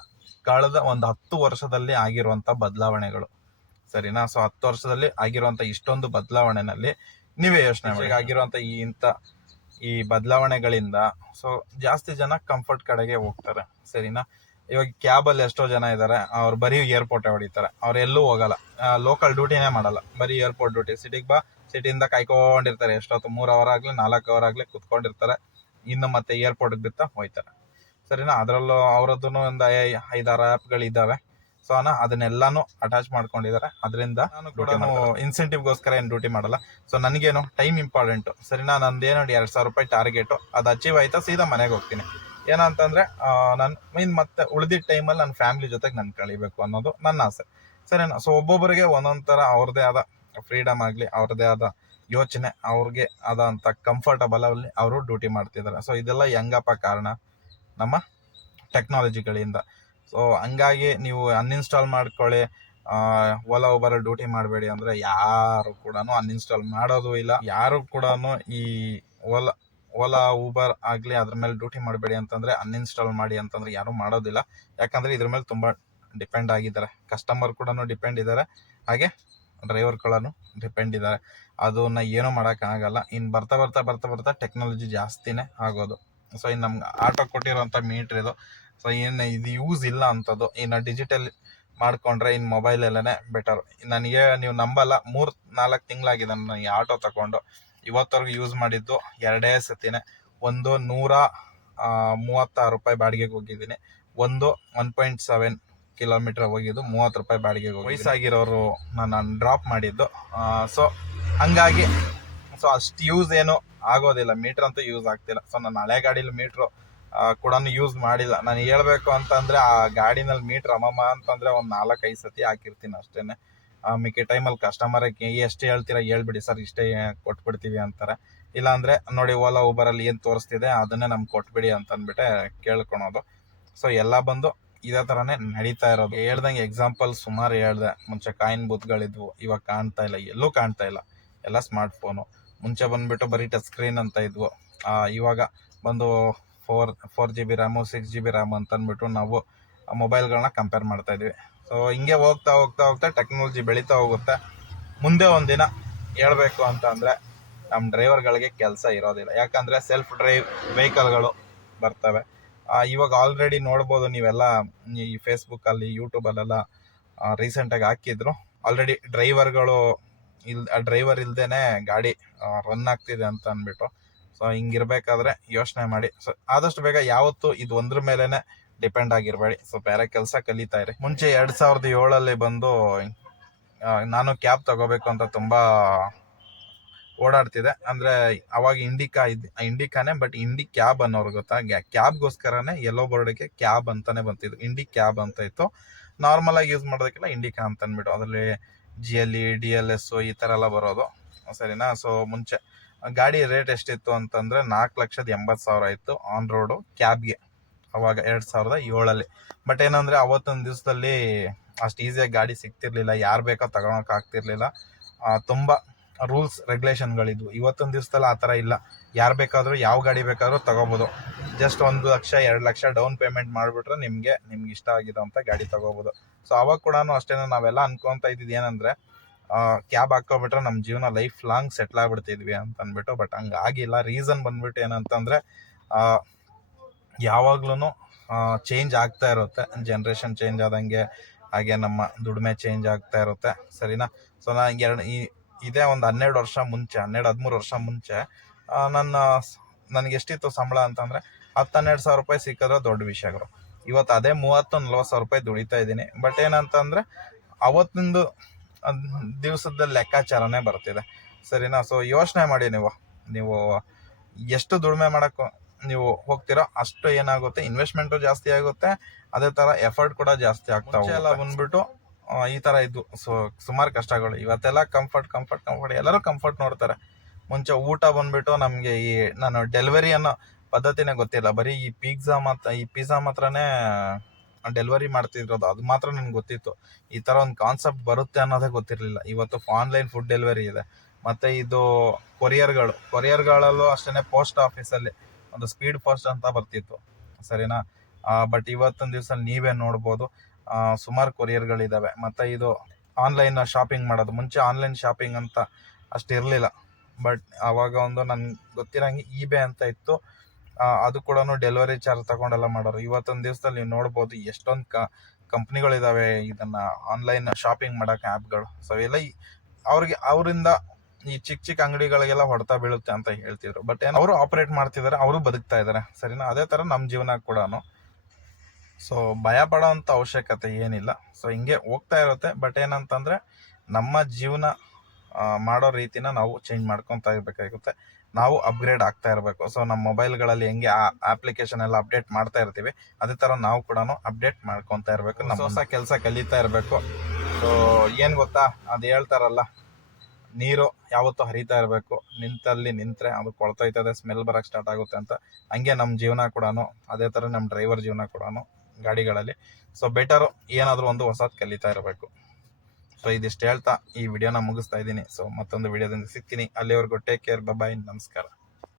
Speaker 1: ಕಳೆದ ಒಂದು ಹತ್ತು ವರ್ಷದಲ್ಲಿ ಆಗಿರುವಂತ ಬದಲಾವಣೆಗಳು. ಸರಿನಾ? ಸೊ ಹತ್ತು ವರ್ಷದಲ್ಲಿ ಆಗಿರುವಂತ ಇಷ್ಟೊಂದು ಬದಲಾವಣೆನಲ್ಲಿ ನೀವೇ ಯೋಚನೆ ಮಾಡಿ. ಆಗಿರುವಂತ ಈ ಇಂಥ, ಈ ಬದಲಾವಣೆಗಳಿಂದ ಸೊ ಜಾಸ್ತಿ ಜನ ಕಂಫರ್ಟ್ ಕಡೆಗೆ ಹೋಗ್ತಾರೆ. ಸರಿನಾ? ಇವಾಗ ಕ್ಯಾಬಲ್ಲಿ ಎಷ್ಟೋ ಜನ ಇದ್ದಾರೆ ಅವ್ರು ಬರೀ ಏರ್ಪೋರ್ಟ್ ಹೊಡಿತಾರೆ. ಅವ್ರು ಎಲ್ಲೂ ಹೋಗಲ್ಲ. ಲೋಕಲ್ ಡ್ಯೂಟಿನೇ ಮಾಡಲ್ಲ. ಬರೀ ಏರ್ಪೋರ್ಟ್ ಡ್ಯೂಟಿ ಸಿಟಿಗೆ ಬಾ ಸಿಟಿಯಿಂದ ಕಾಯ್ಕೊಂಡಿರ್ತಾರೆ. ಎಷ್ಟೊತ್ತು? ಮೂರು ಅವರ್ ಆಗಲಿ ನಾಲ್ಕು ಅವರ್ ಆಗಲಿ ಕುತ್ಕೊಂಡಿರ್ತಾರೆ. ಇನ್ನು ಮತ್ತೆ ಏರ್ಪೋರ್ಟ್ ಬಿತ್ತ ಹೋಯ್ತಾರೆ. ಸರಿನಾ? ಅದರಲ್ಲೂ ಅವರದ್ದು ಒಂದು ಐ- ಐದಾರು ಆ್ಯಪ್ಗಳಿದ್ದಾವೆ ಸೊ ಅನ್ನ ಅದನ್ನೆಲ್ಲಾನು ಅಟ್ಯಾಚ್ ಮಾಡ್ಕೊಂಡಿದ್ದಾರೆ. ಅದರಿಂದ ನಾನು ಕೂಡ ಇನ್ಸೆಂಟಿವ್ಗೋಸ್ಕರ ಏನು ಡ್ಯೂಟಿ ಮಾಡಲ್ಲ. ಸೊ ನನಗೇನು ಟೈಮ್ ಇಂಪಾರ್ಟೆಂಟು ಸರಿನಾ? ನಂದೇನು ಎರಡು ಸಾವಿರ ರೂಪಾಯಿ ಟಾರ್ಗೆಟು ಅದು ಅಚೀವ್ ಆಯ್ತಾ? ಸೀದಾ ಮನೆಗೆ ಹೋಗ್ತೀನಿ. ಏನಂತಂದ್ರೆ ನಾನು ಮೀನ್ ಮತ್ತೆ ಉಳಿದಿದ್ದ ಟೈಮಲ್ಲಿ ನನ್ನ ಫ್ಯಾಮಿಲಿ ಜೊತೆಗೆ ನಾನು ಕಳಿಬೇಕು ಅನ್ನೋದು ನನ್ನ ಆಸೆ. ಸರಿನಾ? ಸೊ ಒಬ್ಬೊಬ್ಬರಿಗೆ ಒಂದೊಂದು ಥರ ಅವ್ರದ್ದೇ ಆದ ಫ್ರೀಡಮ್ ಆಗಲಿ ಅವ್ರದ್ದೇ ಆದ ಯೋಚನೆ, ಅವ್ರಿಗೆ ಆದಂಥ ಕಂಫರ್ಟಬಲ್ ಅಲ್ಲಿ ಅವರು ಡ್ಯೂಟಿ ಮಾಡ್ತಿದ್ದಾರೆ ಸೊ ಇದೆಲ್ಲ ಹೆಂಗಪ್ಪ ಕಾರಣ ನಮ್ಮ ಟೆಕ್ನಾಲಜಿಗಳಿಂದ ಸೊ ಹಂಗಾಗಿ ನೀವು ಅನ್ಇನ್ಸ್ಟಾಲ್ ಮಾಡ್ಕೊಳ್ಳಿ. ಓಲಾ ಓಬರ್ ಡ್ಯೂಟಿ ಮಾಡಬೇಡಿ ಅಂದರೆ ಯಾರು ಕೂಡ ಅನ್ಇನ್ಸ್ಟಾಲ್ ಮಾಡೋದು ಇಲ್ಲ. ಯಾರು ಕೂಡ ಈ ಓಲಾ ಓಲಾ ಊಬರ್ ಆಗಲಿ ಅದ್ರ ಮೇಲೆ ಡ್ಯೂಟಿ ಮಾಡಬೇಡಿ ಅಂತಂದರೆ ಅನ್ಇನ್ಸ್ಟಾಲ್ ಮಾಡಿ ಅಂತಂದ್ರೆ ಯಾರೂ ಮಾಡೋದಿಲ್ಲ. ಯಾಕಂದರೆ ಇದ್ರ ಮೇಲೆ ತುಂಬ ಡಿಪೆಂಡ್ ಆಗಿದ್ದಾರೆ. ಕಸ್ಟಮರ್ ಕೂಡ ಡಿಪೆಂಡ್ ಇದ್ದಾರೆ. ಹಾಗೆ ಡ್ರೈವರ್ಗಳನ್ನು ಡಿಪೆಂಡ್ ಇದ್ದಾರೆ ಅದನ್ನ ಏನೂ ಮಾಡೋಕ್ಕಾಗಲ್ಲ ಇನ್ನು ಬರ್ತಾ ಬರ್ತಾ ಬರ್ತಾ ಬರ್ತಾ ಟೆಕ್ನಾಲಜಿ ಜಾಸ್ತಿನೇ ಆಗೋದು. ಸೊ ಇನ್ನು ನಮ್ಗೆ ಆಟೋ ಕೊಟ್ಟಿರೋಂಥ ಮೀಟ್ರ್ ಇದು. ಸೊ ಏನು ಇದು ಯೂಸ್ ಇಲ್ಲ ಅಂಥದ್ದು ಇನ್ನು ಡಿಜಿಟಲ್ ಮಾಡಿಕೊಂಡ್ರೆ ಇನ್ನು ಮೊಬೈಲಲ್ಲೇ ಬೆಟರ್ ನನಗೆ ನೀವು ನಂಬಲ್ಲ, ಮೂರು ನಾಲ್ಕು ತಿಂಗಳಾಗಿದೆ ಈ ಆಟೋ ತಗೊಂಡು. ಇವತ್ತವರೆಗೂ ಯೂಸ್ ಮಾಡಿದ್ದು ಎರಡೇ ಸತಿನೇ. ಒಂದು ನೂರ ಮೂವತ್ತಾರು ರೂಪಾಯಿ ಬಾಡಿಗೆಗೆ ಹೋಗಿದ್ದೀನಿ. ಒಂದು ಒನ್ ಪಾಯಿಂಟ್ ಸೆವೆನ್ ಕಿಲೋಮೀಟರ್ ಹೋಗಿದ್ದು ಮೂವತ್ತು ರೂಪಾಯಿ ಬಾಡಿಗೆಗೆ ವಯಸ್ಸಾಗಿರೋರು ನಾನು ಡ್ರಾಪ್ ಮಾಡಿದ್ದು. ಸೊ ಹಂಗಾಗಿ ಸೊ ಅಷ್ಟು ಯೂಸ್ ಏನು ಆಗೋದಿಲ್ಲ. ಮೀಟ್ರ್ ಅಂತೂ ಯೂಸ್ ಆಗ್ತಿಲ್ಲ. ಸೊ ನನ್ನ ಹಳೆ ಗಾಡೀಲಿ ಮೀಟ್ರು ಕೂಡ ಯೂಸ್ ಮಾಡಿಲ್ಲ. ನಾನು ಹೇಳಬೇಕು ಅಂತಂದರೆ ಆ ಗಾಡಿನಲ್ಲಿ ಮೀಟ್ರ್ ಅಮ್ಮಮ್ಮ ಅಂತಂದ್ರೆ ಒಂದು ನಾಲ್ಕೈದು ಸತಿ ಹಾಕಿರ್ತೀನಿ ಅಷ್ಟೇನೆ. ಆ, ಮಿಕ್ಕಿ ಟೈಮಲ್ಲಿ ಕಸ್ಟಮರಿಗೆ ಎಷ್ಟು ಹೇಳ್ತೀರಾ? ಹೇಳ್ಬಿಡಿ ಸರ್ ಇಷ್ಟೇ ಕೊಟ್ಬಿಡ್ತೀವಿ ಅಂತಾರೆ. ಇಲ್ಲಾಂದರೆ ನೋಡಿ ಓಲಾ ಊಬರಲ್ಲಿ ಏನು ತೋರಿಸ್ತಿದೆ ಅದನ್ನೇ ನಮ್ಗೆ ಕೊಟ್ಬಿಡಿ ಅಂತ ಅಂದ್ಬಿಟ್ಟೆ ಕೇಳ್ಕೊಳೋದು. ಸೊ ಎಲ್ಲ ಬಂದು ಇದೇ ಥರನೇ ನಡೀತಾ ಇರೋದು. ಹೇಳ್ದಂಗೆ ಎಕ್ಸಾಂಪಲ್ ಸುಮಾರು ಹೇಳ್ದೆ. ಮುಂಚೆ ಕಾಯಿನ್ ಬೂತ್ಗಳಿದ್ವು, ಇವಾಗ ಕಾಣ್ತಾ ಇಲ್ಲ. ಎಲ್ಲೂ ಕಾಣ್ತಾ ಇಲ್ಲ. ಎಲ್ಲ ಸ್ಮಾರ್ಟ್ ಫೋನು ಮುಂಚೆ ಬಂದ್ಬಿಟ್ಟು ಬರೀ ಟಚ್ ಸ್ಕ್ರೀನ್ ಅಂತ ಇದ್ವು. ಇವಾಗ ಬಂದು four four G B RAM six G B RAM ಅಂತ ಅಂದ್ಬಿಟ್ಟು ನಾವು ಮೊಬೈಲ್ಗಳನ್ನ ಕಂಪೇರ್ ಮಾಡ್ತಾ ಇದ್ವಿ. ಸೊ ಹಿಂಗೆ ಹೋಗ್ತಾ ಹೋಗ್ತಾ ಹೋಗ್ತಾ ಟೆಕ್ನಾಲಜಿ ಬೆಳೀತಾ ಹೋಗುತ್ತೆ. ಮುಂದೆ ಒಂದಿನ ಹೇಳ್ಬೇಕು ಅಂತ ಅಂದರೆ ನಮ್ಮ ಡ್ರೈವರ್ಗಳಿಗೆ ಕೆಲಸ ಇರೋದಿಲ್ಲ. ಯಾಕಂದರೆ ಸೆಲ್ಫ್ ಡ್ರೈವ್ ವೆಹಿಕಲ್ಗಳು ಬರ್ತವೆ. ಇವಾಗ ಆಲ್ರೆಡಿ ನೋಡ್ಬೋದು ನೀವೆಲ್ಲ, ಈ ಫೇಸ್ಬುಕ್ಕಲ್ಲಿ ಯೂಟ್ಯೂಬಲ್ಲೆಲ್ಲ ರೀಸೆಂಟಾಗಿ ಹಾಕಿದ್ರು. ಆಲ್ರೆಡಿ ಡ್ರೈವರ್ಗಳು ಇಲ್ ಡ್ರೈವರ್ ಇಲ್ದೇನೆ ಗಾಡಿ ರನ್ ಆಗ್ತಿದೆ ಅಂತ ಅಂದ್ಬಿಟ್ಟು. ಸೊ ಹಿಂಗಿರ್ಬೇಕಾದ್ರೆ ಯೋಚನೆ ಮಾಡಿ. ಸೊ ಆದಷ್ಟು ಬೇಗ ಯಾವತ್ತು ಇದು ಒಂದ್ರ ಮೇಲೆನೆ ಡಿಪೆಂಡ್ ಆಗಿರಬೇಡಿ. ಸೊ ಬೇರೆ ಕೆಲಸ ಕಲಿತಾ ಇರಿ. ಮುಂಚೆ ಎರಡ್ ಸಾವಿರದ ಏಳಲ್ಲಿ ಬಂದು ನಾನು ಕ್ಯಾಬ್ ತಗೋಬೇಕು ಅಂತ ತುಂಬಾ ಓಡಾಡ್ತಿದೆ. ಅಂದ್ರೆ ಅವಾಗ ಇಂಡಿಕಾ ಇದ್, ಇಂಡಿಕಾನೇ, ಬಟ್ ಇಂಡಿ ಕ್ಯಾಬ್ ಅನ್ನೋರು ಗೊತ್ತಾ? ಕ್ಯಾಬ್ಗೋಸ್ಕರನೇ ಯೆಲ್ಲೋ ಬೋರ್ಡ್ಗೆ ಕ್ಯಾಬ್ ಅಂತಾನೆ ಬಂತಿದ್ದು ಇಂಡಿ ಕ್ಯಾಬ್ ಅಂತ ಇತ್ತು. ನಾರ್ಮಲ್ ಆಗಿ ಯೂಸ್ ಮಾಡೋದಕ್ಕೆಲ್ಲ, ಇಂಡಿಕಾ ಅಂತ ಅಂದ್ಬಿಟ್ಟು ಅದರಲ್ಲಿ G L E D L S ಈ ಥರ ಎಲ್ಲ ಬರೋದು. ಸರಿನಾ? ಸೊ ಮುಂಚೆ ಗಾಡಿ ರೇಟ್ ಎಷ್ಟಿತ್ತು ಅಂತಂದ್ರೆ ನಾಲ್ಕು ಲಕ್ಷದ ಎಂಬತ್ತು ಸಾವಿರ ಇತ್ತು ಆನ್ ರೋಡು ಕ್ಯಾಬ್ಗೆ. ಅವಾಗ ಎರಡು ಸಾವಿರದ ಏಳಲ್ಲಿ. ಬಟ್ ಏನಂದ್ರೆ ಅವತ್ತೊಂದು ದಿವಸದಲ್ಲಿ ಅಷ್ಟು ಈಸಿಯಾಗಿ ಗಾಡಿ ಸಿಗ್ತಿರ್ಲಿಲ್ಲ. ಯಾರು ಬೇಕೋ ತಗೊಳಕ್ ಆಗ್ತಿರ್ಲಿಲ್ಲ. ತುಂಬಾ ರೂಲ್ಸ್, ರೆಗ್ಯುಲೇಷನ್ಗಳಿದ್ವು. ಇವತ್ತೊಂದು ದಿವಸದಲ್ಲಿ ಆ ಥರ ಇಲ್ಲ. ಯಾರು ಬೇಕಾದರೂ, ಯಾವ ಗಾಡಿ ಬೇಕಾದರೂ ತಗೋಬೋದು. ಜಸ್ಟ್ ಒಂದು ಲಕ್ಷ, ಎರಡು ಲಕ್ಷ ಡೌನ್ ಪೇಮೆಂಟ್ ಮಾಡಿಬಿಟ್ರೆ ನಿಮಗೆ, ನಿಮ್ಗೆ ಇಷ್ಟ ಆಗಿರೋಂಥ ಗಾಡಿ ತಗೋಬೋದು. ಸೊ, ಅವಾಗ ಕೂಡ ಅಷ್ಟೇ ನಾವೆಲ್ಲ ಅನ್ಕೊಂತ ಇದ್ದಿದ್ದು ಏನಂದ್ರೆ ಕ್ಯಾಬ್ ಹಾಕೋಬಿಟ್ರೆ ನಮ್ಮ ಜೀವನ ಲೈಫ್ ಲಾಂಗ್ ಸೆಟ್ಲ್ ಆಗ್ಬಿಡ್ತಿದ್ವಿ ಅಂತ ಬಟ್ ಹಂಗೆ ಆಗಿಲ್ಲ. ರೀಸನ್ ಬಂದ್ಬಿಟ್ಟು ಏನಂತಂದ್ರೆ ಯಾವಾಗ್ಲೂ ಚೇಂಜ್ ಆಗ್ತಾ ಇರುತ್ತೆ. ಜನ್ರೇಷನ್ ಚೇಂಜ್ ಆದಂಗೆ, ಹಾಗೆ ನಮ್ಮ ದುಡಿಮೆ ಚೇಂಜ್ ಆಗ್ತಾ ಇರುತ್ತೆ. ಸರಿನಾ? ಸೊ, ನಾ ಎರಡು ಈ ಇದೇ ಒಂದು ಹನ್ನೆರಡು ವರ್ಷ ಮುಂಚೆ, ಹನ್ನೆರಡು ಹದಿಮೂರು ವರ್ಷ ಮುಂಚೆ. ನನ್ನ ನನಗೆ ಎಷ್ಟಿತ್ತು ಸಂಬಳ ಅಂತಂದ್ರೆ ಹತ್ತು ಹನ್ನೆರಡು ಸಾವಿರ ರೂಪಾಯಿ ಸಿಕ್ಕಿದ್ರೆ ದೊಡ್ಡ ವಿಷಯಗಳು. ಇವತ್ತು ಅದೇ ಮೂವತ್ತು, ನಲ್ವತ್ತು ಸಾವಿರ ರೂಪಾಯಿ ದುಡಿತಾ ಇದ್ದೀನಿ. ಬಟ್ ಏನಂತಂದ್ರೆ ಅವತ್ತಿಂದು ದಿವಸದ ಲೆಕ್ಕಾಚಾರನೇ ಬರ್ತಿದೆ. ಸರಿನಾ? ಸೊ ಯೋಚನೆ ಮಾಡಿ ನೀವು. ನೀವು ಎಷ್ಟು ದುಡಿಮೆ ಮಾಡಕ್ಕೆ ನೀವು ಹೋಗ್ತೀರೋ ಅಷ್ಟು ಏನಾಗುತ್ತೆ? ಇನ್ವೆಸ್ಟ್ಮೆಂಟು ಜಾಸ್ತಿ ಆಗುತ್ತೆ. ಅದೇ ತರ ಎಫರ್ಟ್ ಕೂಡ ಜಾಸ್ತಿ ಆಗ್ತಾ ಎಲ್ಲ ಬಂದ್ಬಿಟ್ಟು ಈ ತರ ಇದ್ದು. ಸೊ, ಸುಮಾರು ಕಷ್ಟಗಳು. ಇವತ್ತೆಲ್ಲ ಕಂಫರ್ಟ್ ಕಂಫರ್ಟ್ ಕಂಫರ್ಟ್ ಎಲ್ಲರೂ ಕಂಫರ್ಟ್ ನೋಡ್ತಾರೆ. ಮುಂಚೆ ಊಟ ಬಂದ್ಬಿಟ್ಟು ನಮಗೆ ಈ, ನಾನು ಡೆಲಿವರಿ ಅನ್ನೋ ಪದ್ಧತಿನೇ ಗೊತ್ತಿಲ್ಲ. ಬರೀ ಈ ಪಿಜ್ಜಾ ಮಾತ್ರ, ಈ ಪಿಜ್ಜಾ ಮಾತ್ರನೇ ಡೆಲಿವರಿ ಮಾಡ್ತಿದ್ರದು ಅದು ಮಾತ್ರ ನನ್ಗೆ ಗೊತ್ತಿತ್ತು. ಈ ತರ ಒಂದು ಕಾನ್ಸೆಪ್ಟ್ ಬರುತ್ತೆ ಅನ್ನೋದೇ ಗೊತ್ತಿರಲಿಲ್ಲ. ಇವತ್ತು ಆನ್ಲೈನ್ ಫುಡ್ ಡೆಲಿವರಿ ಇದೆ. ಮತ್ತೆ ಇದು ಕೊರಿಯರ್ಗಳು. ಕೊರಿಯರ್ಗಳಲ್ಲೂ ಅಷ್ಟೇ ಪೋಸ್ಟ್ ಆಫೀಸಲ್ಲಿ ಒಂದು ಸ್ಪೀಡ್ ಪೋಸ್ಟ್ ಅಂತ ಬರ್ತಿತ್ತು. ಸರಿನಾ? ಬಟ್ ಇವತ್ತೊಂದು ದಿವಸ ನೀವೇ ನೋಡ್ಬೋದು. ಸುಮಾರು ಕೊರಿಯರ್ಗಳಿದ್ದಾವೆ ಮತ್ತೆ ಇದು ಆನ್ಲೈನ್ ಶಾಪಿಂಗ್ ಮಾಡೋದು. ಮುಂಚೆ ಆನ್ಲೈನ್ ಶಾಪಿಂಗ್ ಅಂತ ಅಷ್ಟು ಇರಲಿಲ್ಲ. ಬಟ್ ಆವಾಗ ಒಂದು ನನ್ಗೆ ಗೊತ್ತಿರೋಂಗೆ ಇಬೆ ಅಂತ ಇತ್ತು. ಅದು ಕೂಡ ಡೆಲಿವರಿ ಚಾರ್ಜ್ ತಗೊಂಡೆಲ್ಲ ಮಾಡೋರು. ಇವತ್ತೊಂದು ದಿವಸದಲ್ಲಿ ನೀವು ನೋಡ್ಬೋದು ಎಷ್ಟೊಂದು ಕ ಕಂಪ್ನಿಗಳಿದ್ದಾವೆ ಇದನ್ನ ಆನ್ಲೈನ್ ಶಾಪಿಂಗ್ ಮಾಡೋಕೆ ಆ್ಯಪ್ಗಳು ಸೊ ಎಲ್ಲ ಅವ್ರಿಗೆ, ಅವರಿಂದ ಈ ಚಿಕ್ಕ ಚಿಕ್ಕ ಅಂಗಡಿಗಳಿಗೆಲ್ಲ ಹೊಡೆತ ಬೀಳುತ್ತೆ ಅಂತ ಹೇಳ್ತಿದ್ರು. ಬಟ್ ಏನು, ಅವರು ಆಪರೇಟ್ ಮಾಡ್ತಿದ್ದಾರೆ ಅವರು ಬದುಕ್ತಾ ಇದ್ದಾರೆ ಸರಿನಾ? ಅದೇ ಥರ ನಮ್ಮ ಜೀವನ ಕೂಡ ಸೊ ಭಯ ಪಡೋವಂಥ ಅವಶ್ಯಕತೆ ಏನಿಲ್ಲ. ಸೊ ಹಿಂಗೆ ಹೋಗ್ತಾ ಇರುತ್ತೆ. ಬಟ್ ಏನಂತಂದರೆ ನಮ್ಮ ಜೀವನ ಮಾಡೋ ರೀತಿನ ನಾವು ಚೇಂಜ್ ಮಾಡ್ಕೊತಾ ಇರಬೇಕಾಗುತ್ತೆ. ನಾವು ಅಪ್ಗ್ರೇಡ್ ಆಗ್ತಾ ಇರಬೇಕು. ಸೊ ನಮ್ಮ ಮೊಬೈಲ್ಗಳಲ್ಲಿ ಹೆಂಗೆ ಆ ಅಪ್ಲಿಕೇಶನ್ ಎಲ್ಲ ಅಪ್ಡೇಟ್ ಮಾಡ್ತಾ ಇರ್ತೀವಿ ಅದೇ ಥರ ನಾವು ಕೂಡ ಅಪ್ಡೇಟ್ ಮಾಡ್ಕೊತಾ ಇರಬೇಕು. ನಮ್ಮ ಹೊಸ ಕೆಲಸ ಕಲಿತಾ ಇರಬೇಕು. ಸೊ ಏನು ಗೊತ್ತಾ? ಅದು ಹೇಳ್ತಾರಲ್ಲ ನೀರು ಯಾವತ್ತೂ ಹರಿತಾ ಇರಬೇಕು. ನಿಂತಲ್ಲಿ ನಿಂತರೆ ಅದು ಕೊಳ್ತೋಯ್ತದೆ ಸ್ಮೆಲ್ ಬರೋಕ್ಕೆ ಸ್ಟಾರ್ಟ್ ಆಗುತ್ತೆ ಅಂತ. ಹಂಗೆ ನಮ್ಮ ಜೀವನ ಕೂಡ ಅದೇ ಥರ ನಮ್ಮ ಡ್ರೈವರ್ ಜೀವನ ಕೂಡ ಗಾಡಿಗಳಲ್ಲಿ. ಸೊ ಬೆಟರ್ ಏನಾದರೂ ಒಂದು ಹೊಸದು ಕಲಿತಾ ಇರಬೇಕು. ಸೊ ಇದಿಷ್ಟು ಹೇಳ್ತಾ ಈ ವಿಡಿಯೋನ ಮುಗಿಸ್ತಾ ಇದ್ದೀನಿ. ಸೊ ಮತ್ತೊಂದು ವಿಡಿಯೋದಿಂದ ಸಿಗ್ತೀನಿ. ಅಲ್ಲಿವರೆಗೂ ಟೇಕ್ ಕೇರ್ ಬಾಯ್ ನಮಸ್ಕಾರ.